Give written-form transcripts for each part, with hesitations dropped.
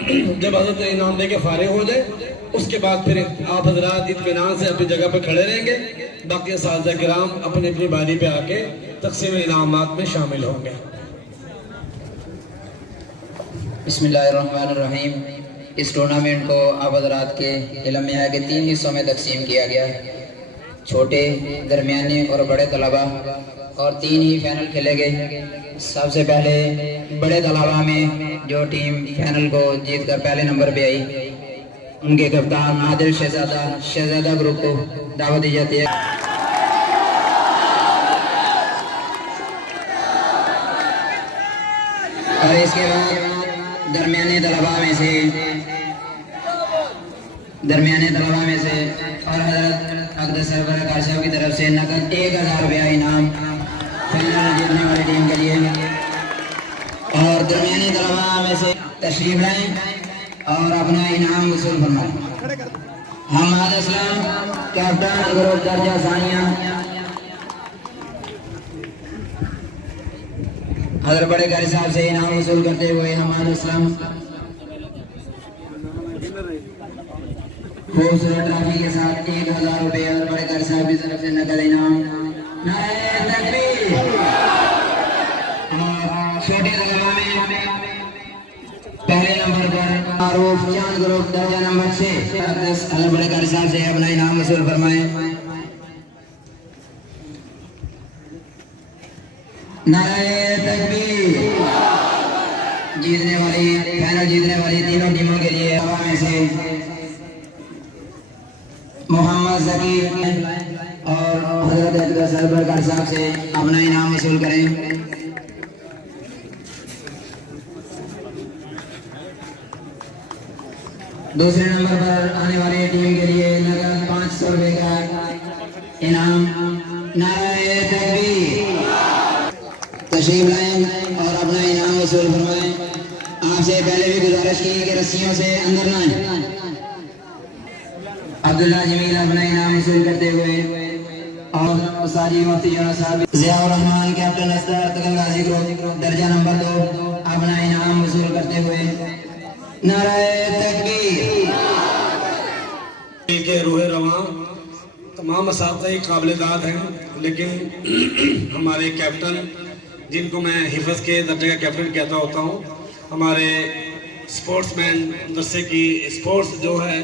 जब हजरत इनाम दे के फारिग हो जाए उसके बाद फिर आप हजरात इत्मीनान से अपनी जगह पर खड़े रहेंगे। बाकी साज़ा किराम अपनी अपनी बारी पे आके तक़सीम इनामात में शामिल होंगे। बिस्मिल्लाहिर्रहमानिर्रहीम। इस टूर्नामेंट को आप हजरात के इल्म में है कि 3 हिस्सों में तकसीम किया गया है, छोटे, दरमियाने और बड़े तलबा, और 3 ही फाइनल खेले गए। सबसे पहले बड़े तलबा में जो टीम फाइनल को जीत कर पहले नंबर पे आई, उनके कप्तान आदिल शहजादा ग्रुप को दावत दी जाती है। और इसके बाद दरमियाने तलबा में से और हजरत अक़दस सरवर कार साहब की तरफ से नकद 1000 रुपया इनाम फाइनल जीतने वाली टीम के लिए। और दरमियाने तलबा में से तशरीफ लाएं और अपना इनाम वसूल फरमाएं। हमाद इस्लाम कैप्टन ग्रुप दर्जा सानिया, हजरत बड़े कारी साहब से इनाम वसूल करते हुए हमाद इस्लाम खूबसूरत ट्रॉफी के साथ 1000 रुपये और बड़े कारी साहब की तरफ से नकद इनाम। नारे तकबीर। छोटे तलबा में पहले नंबर पर मारूफ चांद ग्रुप दर्जा नंबर 6 हजरत बड़े कारी साहब से अपना इनाम वसूल फरमाएं। नारे तकबीर। फाइनल जीतने वाली तीनों टीमों के लिए में से मोहम्मद जकीर और हजरत सरवर कार साहब से अपना इनाम वसूल करें। दूसरे नंबर पर आने वाली टीम के लिए नगद 500 रुपये का इनाम। नारे तकबीर। तशरीफ लाएं और अपना इनाम वसूल फरमाएं। आपसे पहले भी गुजारिश की कि रस्सियों से अंदर न आए। अब्दुल्ला जमील अपना इनाम वसूल करते हुए और सारी मुफ्ती साहब ज़ियाउर रहमान कैप्टन अस्तर तगंगाजी ग्रुप दर्जा नंबर 2 अपना इनाम वसूल करते हुए नारे तकबीर। के रूह रवां तमाम असातिज़ा काबिल-ए-दाद हैं, लेकिन हमारे कैप्टन जिनको मैं हिफ़्ज़ के दर्जे का कैप्टन कहता होता हूँ, हमारे स्पोर्ट्समैन दरसे की स्पोर्ट्स जो है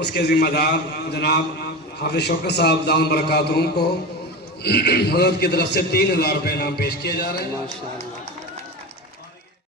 उसके ज़िम्मेदार जनाब हाफिज़ शौकत साहब दाम बरकातहू को हज़रत की तरफ से 3000 रुपये इनाम पेश किए जा रहे हैं।